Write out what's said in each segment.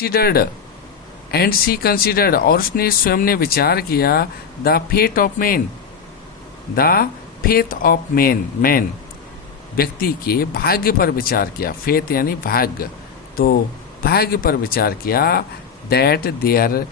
Considered and she considered, और उसने स्वयं ने विचार किया, the fate of man, the faith of man, व्यक्ति के भाग्य पर विचार किया। फेथ यानी भाग्य, तो भाग्य पर विचार किया। That there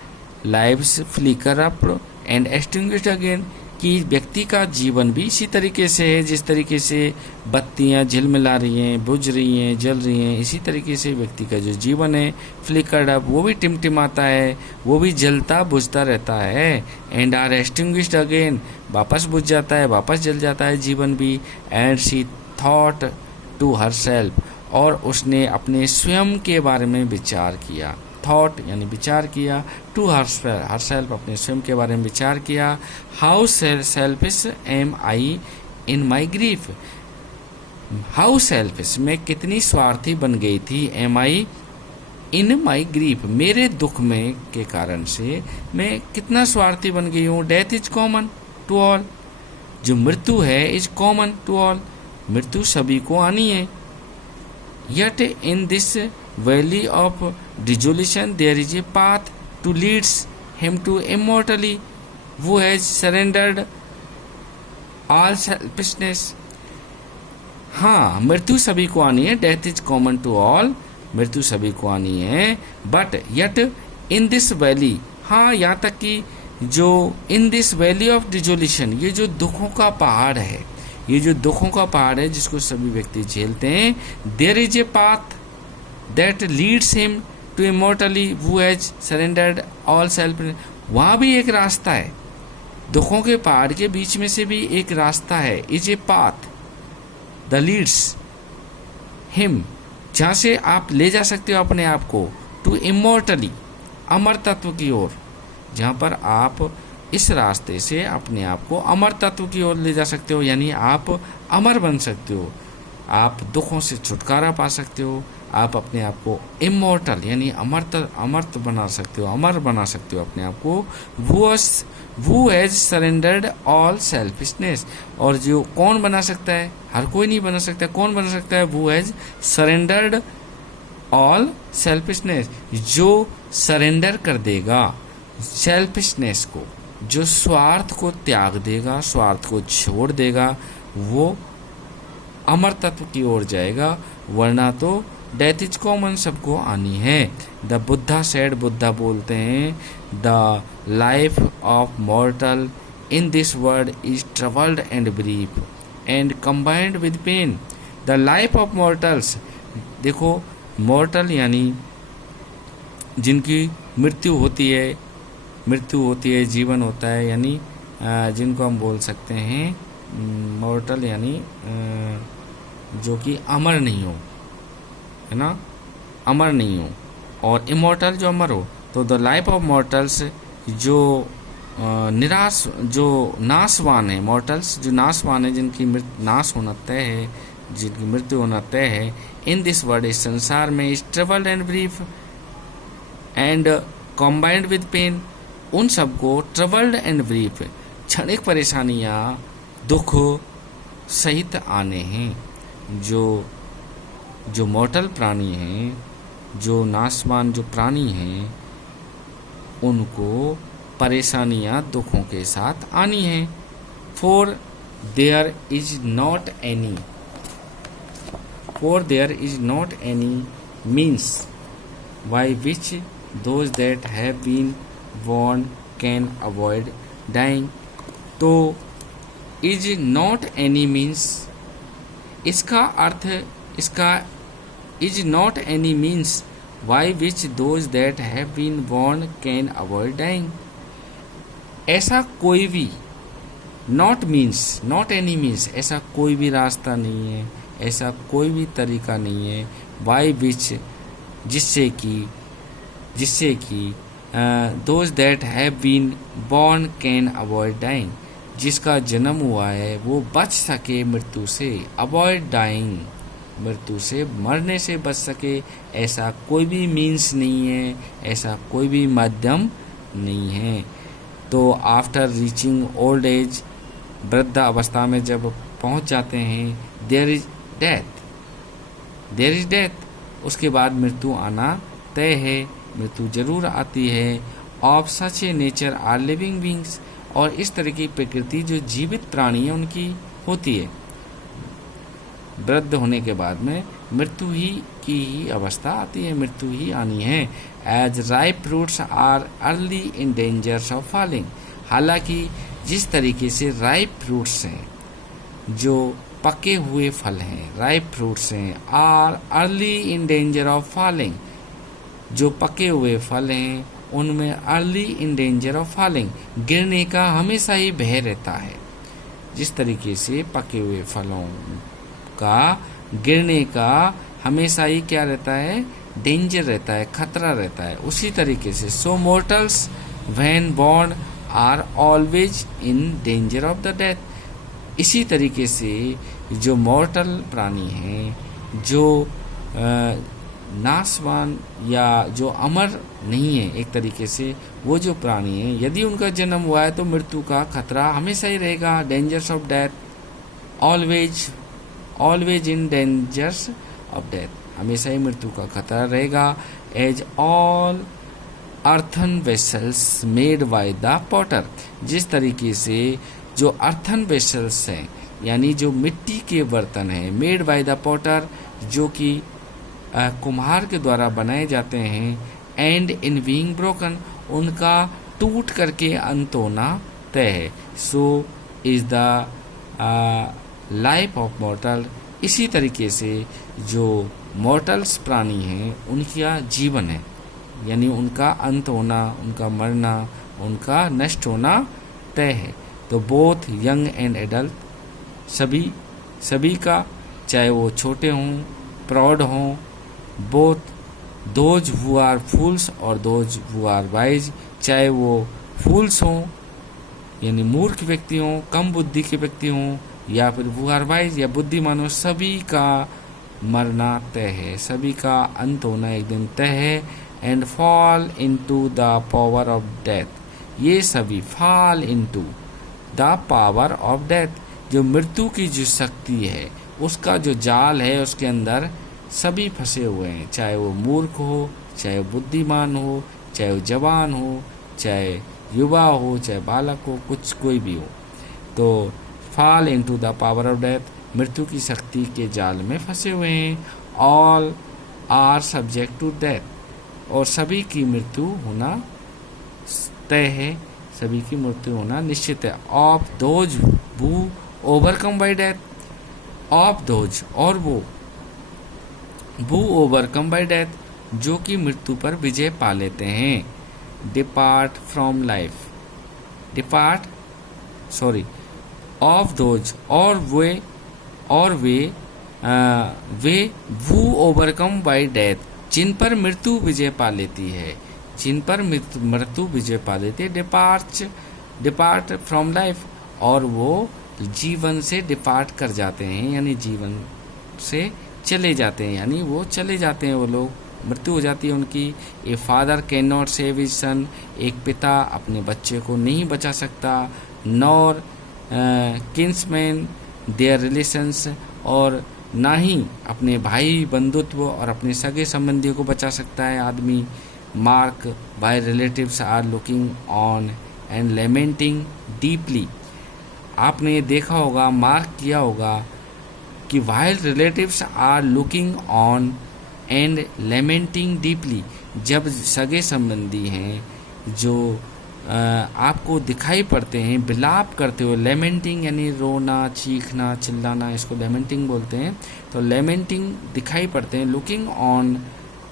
lives flicker up and extinguished again, कि व्यक्ति का जीवन भी इसी तरीके से है, जिस तरीके से बत्तियां झिलमिला रही हैं, बुझ रही हैं, जल रही हैं, इसी तरीके से व्यक्ति का जो जीवन है फ्लिकर्ड अप, वो भी टिमटिमाता है, वो भी जलता बुझता रहता है। एंड आर एक्सटिंग्विश्ड अगेन, वापस बुझ जाता है, वापस जल जाता है जीवन भी। And she thought to herself, और उसने अपने स्वयं के बारे में विचार किया। थॉट यानी विचार किया, टू हरसेल्फ, अपने स्वयं के बारे में विचार किया। How selfish am I in my grief, how selfish, मैं कितनी स्वार्थी बन गई थी, M I in my grief, मेरे दुख में के कारण से मैं कितना स्वार्थी बन गई हूँ। Death is common to all, जो मृत्यु है इज कॉमन टू ऑल, मृत्यु सभी को आनी है। Yet in this valley of dissolution there is a path to leads him to immortality, who has surrendered all selfishness। हाँ, मृत्यु सभी को आनी है, death is common to all, मृत्यु सभी को आनी है। But yet in this valley, हाँ यहाँ तक कि जो in this valley of dissolution, ये जो दुखों का पहाड़ है, ये जो दुखों का पहाड़ है जिसको सभी व्यक्ति झेलते हैं, there is a path that leads him to immortally who has surrendered all self, वहाँ भी एक रास्ता है, दुखों के पहाड़ के बीच में से भी एक रास्ता है, is a path the leads him, जहाँ से आप ले जा सकते हो अपने आप को, टू इमोर्टली, अमर तत्व की ओर, जहाँ पर आप इस रास्ते से अपने आप को अमर तत्व की ओर ले जा सकते हो, यानी आप अमर बन सकते हो, आप दुखों से छुटकारा पा सकते हो, आप अपने आप को इमोर्टल यानी अमर्त बना सकते हो, अमर बना सकते हो अपने आप को। वो हैज सरेंडर्ड ऑल सेल्फिशनेस, और जो कौन बना सकता है, हर कोई नहीं बना सकता, कौन बना सकता है, वो हैज सरेंडर्ड ऑल सेल्फिशनेस, जो सरेंडर कर देगा सेल्फिशनेस को, जो स्वार्थ को त्याग देगा, स्वार्थ को छोड़ देगा, वो अमर तत्व की ओर जाएगा, वरना तो डेथ इज कॉमन, सबको आनी है। द बुद्धा सेड, बुद्धा बोलते हैं, the life of mortal in this world is troubled and brief and combined with pain. The life of mortals, देखो मॉर्टल यानी जिनकी मृत्यु होती है, जीवन होता है, यानी जिनको हम बोल सकते हैं मॉर्टल, यानी जो कि अमर नहीं हो, है ना, अमर नहीं हो, और इमॉर्टल जो अमर हो। तो द लाइफ ऑफ मॉर्टल्स, जो निराश, जो नाशवान है, मॉर्टल्स जो नाशवान है, जिनकी नाश होना तय है, जिनकी मृत्यु होना तय है, इन दिस वर्ल्ड, इस संसार में, is troubled and brief and combined with pain, उन सबको ट्रबल्ड एंड ब्रीफ, क्षणिक परेशानियाँ, दुख सहित आने हैं। जो मॉर्टल प्राणी हैं, जो नाशवान जो प्राणी हैं, उनको परेशानियाँ दुखों के साथ आनी हैं। For their is not any means by which those that have been born can avoid dying। तो is not any means, इसका अर्थ, इसका is not any means by which those that have been born can avoid dying। ऐसा कोई भी, not means, not any means, ऐसा कोई भी रास्ता नहीं है, ऐसा कोई भी तरीका नहीं है, by which, जिससे कि those that have been born can avoid dying, जिसका जन्म हुआ है वो बच सके मृत्यु से, avoid dying, मृत्यु से, मरने से बच सके, ऐसा कोई भी मीन्स नहीं है, ऐसा कोई भी माध्यम नहीं है। तो आफ्टर रीचिंग ओल्ड एज, वृद्ध अवस्था में जब पहुंच जाते हैं, देयर इज डेथ, उसके बाद मृत्यु आना तय है। मृत्यु जरूर आती है। Of such a nature are living beings, और इस तरह की प्रकृति जो जीवित प्राणी है उनकी होती है। वृद्ध होने के बाद में मृत्यु ही अवस्था आती है, मृत्यु ही आनी है। As ripe fruits are early in dangers of falling, हालांकि जिस तरीके से राइप फ्रूट्स हैं, जो पके हुए फल हैं, राइप फ्रूट्स हैं, are early in danger of falling, जो पके हुए फल हैं उनमें early in danger of falling, गिरने का हमेशा ही भय रहता है। जिस तरीके से पके हुए फलों का गिरने का हमेशा ही क्या रहता है, डेंजर रहता है, खतरा रहता है, उसी तरीके से so mortals when born are always in danger of the death, इसी तरीके से जो मॉर्टल प्राणी हैं, जो नाशवान या जो अमर नहीं है, एक तरीके से वो जो प्राणी हैं, यदि उनका जन्म हुआ है तो मृत्यु का खतरा हमेशा ही रहेगा। Dangers of death, always in dangers of death, हमेशा ही मृत्यु का खतरा रहेगा। As all earthen vessels made by the potter, जिस तरीके से जो अर्थन वेसल्स हैं, यानी जो मिट्टी के बर्तन हैं, मेड बाय द पॉटर, जो कि कुम्हार के द्वारा बनाए जाते हैं, एंड इन बीइंग ब्रोकन, उनका टूट करके अंत होना तय है। So is the life of मॉर्टल, इसी तरीके से जो मॉर्टल्स प्राणी हैं उनका जीवन है, यानी उनका अंत होना, उनका मरना, उनका नष्ट होना तय है। तो बोथ यंग एंड एडल्ट, सभी का, चाहे वो छोटे हों, प्रौढ़ हों, both those who are fools और दोज हु आर वाइज, चाहे वो फूल्स हों यानी मूर्ख व्यक्ति हों, कम बुद्धि के व्यक्ति हों, या फिर हु आर वाइज या बुद्धिमान हो, सभी का मरना तय है, सभी का अंत होना एक दिन तय है। And fall into the power of death, ये सभी fall into the power of death, जो मृत्यु की जो शक्ति है उसका जो जाल है उसके अंदर सभी फंसे हुए हैं, चाहे वो मूर्ख हो, चाहे वो बुद्धिमान हो, चाहे वो जवान हो, चाहे युवा हो, चाहे बालक हो, कुछ कोई भी हो। तो fall into the power of death, मृत्यु की शक्ति के जाल में फंसे हुए हैं। All are subject to death, और सभी की मृत्यु होना तय है, सभी की मृत्यु होना निश्चित है। Of those who overcome by death, of those, और वो हु ओवरकम बाय डेथ, जो कि मृत्यु पर विजय पा लेते हैं। Depart from life, of those, और वे हु ओवरकम बाय डेथ, जिन पर मृत्यु विजय पा लेती है, जिन पर मृत्यु विजय पा लेती है। डिपार्ट फ्रॉम लाइफ, और वो जीवन से डिपार्ट कर जाते हैं, यानी जीवन से चले जाते हैं, यानी वो चले जाते हैं, वो लोग, मृत्यु हो जाती है उनकी। A father can not save his son, एक पिता अपने बच्चे को नहीं बचा सकता। नॉर किन्समैन देयर रिलेशंस, और ना ही अपने भाई बंधुत्व और अपने सगे संबंधियों को बचा सकता है आदमी। Mark by relatives are looking on and lamenting deeply, आपने ये देखा होगा, मार्क किया होगा कि while relatives are looking on and lamenting deeply, जब सगे संबंधी हैं जो आपको दिखाई पड़ते हैं विलाप करते हुए, लेमेंटिंग यानी रोना, चीखना, चिल्लाना, इसको लेमेंटिंग बोलते हैं। तो लेमेंटिंग दिखाई पड़ते हैं, लुकिंग ऑन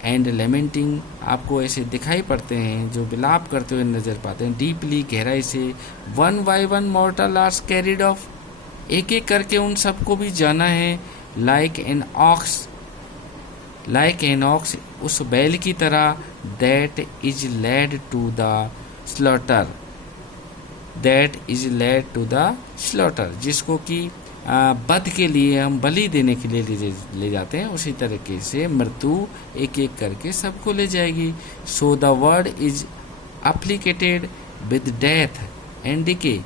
एंड लेमेंटिंग आपको ऐसे दिखाई पड़ते हैं जो विलाप करते हुए नजर पाते हैं। डीपली, गहराई से। One by one mortal are carried off, एक एक करके उन सबको भी जाना है। लाइक एन ऑक्स, उस बैल की तरह। That is led to the slaughter, जिसको कि वध के लिए हम बलि देने के लिए ले जाते हैं, उसी तरीके से मृत्यु एक एक करके सबको ले जाएगी। So the word is afflicted with death and decay,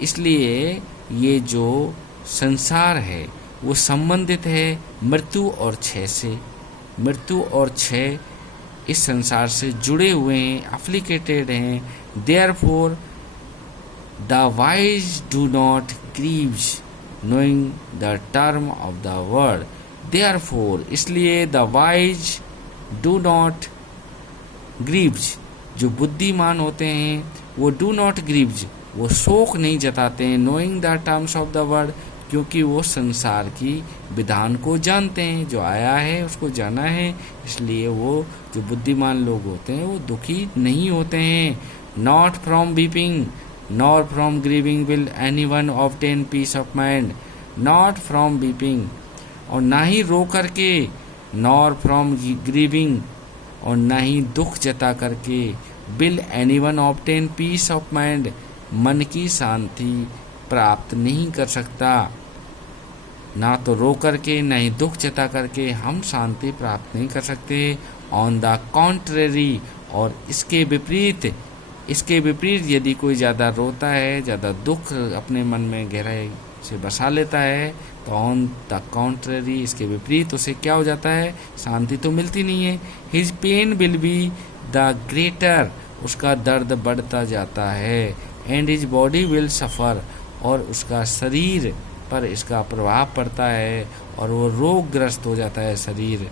इसलिए ये जो संसार है वो संबंधित है मृत्यु और क्षय से। मृत्यु और क्षय इस संसार से जुड़े हुए हैं, अफ्लिकेटेड हैं। Therefore the wise do not grieves knowing the term of the word. Therefore इसलिए the wise do not grieves, जो बुद्धिमान होते हैं वो डू नॉट ग्रीव्स, वो शोक नहीं जताते हैं, knowing the terms of the word, क्योंकि वो संसार की विधान को जानते हैं, जो आया है उसको जाना है, इसलिए वो जो बुद्धिमान लोग होते हैं वो दुखी नहीं होते हैं। Not from weeping nor from grieving will any one obtain peace of mind. Not from weeping, और ना ही रो करके, नॉर फ्रॉम ग्रीविंग, और ना ही दुख जता करके, will any one obtain peace of mind, मन की शांति प्राप्त नहीं कर सकता। ना तो रो करके ना ही दुख जता करके हम शांति प्राप्त नहीं कर सकते। ऑन द कॉन्ट्रेरी, और इसके विपरीत यदि कोई ज़्यादा रोता है, ज़्यादा दुख अपने मन में गहराई से बसा लेता है, तो ऑन द कॉन्ट्रेरी, इसके विपरीत उसे क्या हो जाता है, शांति तो मिलती नहीं है। His pain will be the greater, उसका दर्द बढ़ता जाता है। And his body will suffer, और उसका शरीर पर इसका प्रभाव पड़ता है और वो रोगग्रस्त हो जाता है शरीर।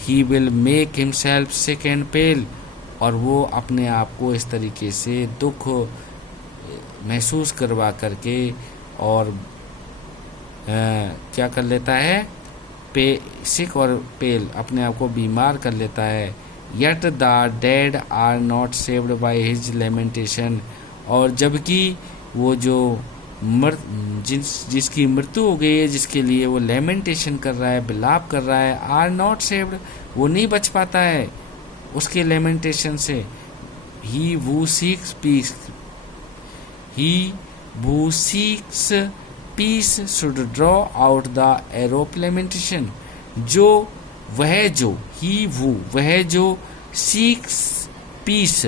He will make himself sick and pale, और वो अपने आप को इस तरीके से दुख महसूस करवा करके और क्या कर लेता है, सिक और पेल, अपने आप को बीमार कर लेता है। Yet the dead are not saved by his lamentation, और जबकि वो जो जिसकी मृत्यु हो गई है, जिसके लिए वो लेमेंटेशन कर रहा है, विलाप कर रहा है, आर नॉट सेव्ड, वो नहीं बच पाता है उसके लेमेंटेशन से। He who seeks peace should draw out the arrow of lamentation, वह जो सीक्स पीस,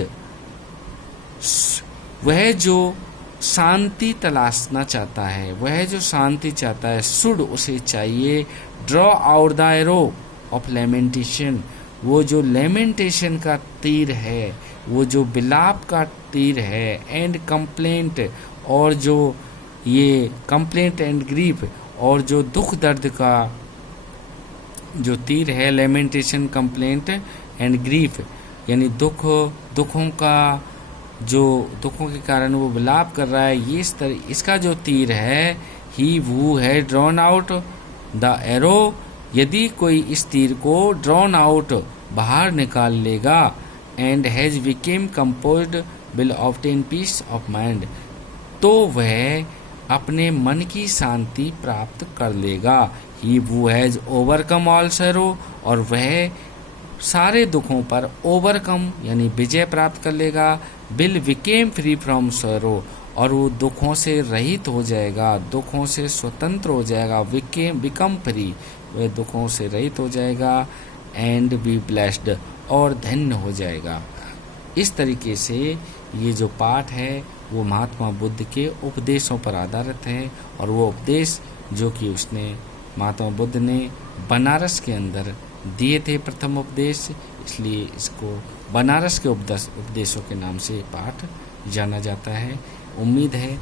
वह जो शांति तलाशना चाहता है, वह जो शांति चाहता है, शुड उसे चाहिए, draw out the arrow of lamentation, वो जो लेमेंटेशन का तीर है, वो जो विलाप का तीर है, एंड कंप्लेंट, और जो ये कंप्लेंट एंड ग्रीफ, और जो दुख दर्द का जो तीर है, लेमेंटेशन, कंप्लेंट एंड ग्रीफ, यानी दुखों के कारण वो विलाप कर रहा है, ये इसका जो तीर है, ही वो है ड्रॉन आउट द एरो, यदि कोई इस तीर को ड्रॉन आउट बाहर निकाल लेगा, and has become composed will obtain peace of mind, तो वह अपने मन की शांति प्राप्त कर लेगा। ही वो हैज ओवरकम ऑल सैरो, और वह सारे दुखों पर ओवरकम यानी विजय प्राप्त कर लेगा। Will became free from serow, और वो दुखों से रहित हो जाएगा, दुखों से स्वतंत्र हो जाएगा। बिकम फ्री, वह दुखों से रहित हो जाएगा। एंड बी ब्लेस्ड, और धन्य हो जाएगा। इस तरीके से ये जो पाठ है वो महात्मा बुद्ध के उपदेशों पर आधारित है, और वो उपदेश जो कि महात्मा बुद्ध ने बनारस के अंदर दिए थे, प्रथम उपदेश, इसलिए इसको बनारस के उपदेशों के नाम से पाठ जाना जाता है। उम्मीद है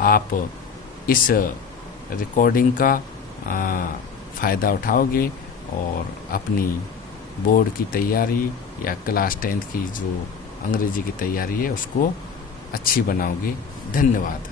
आप इस रिकॉर्डिंग का फ़ायदा उठाओगे और अपनी बोर्ड की तैयारी या क्लास 10th की जो अंग्रेजी की तैयारी है उसको अच्छी बनाओगे। धन्यवाद।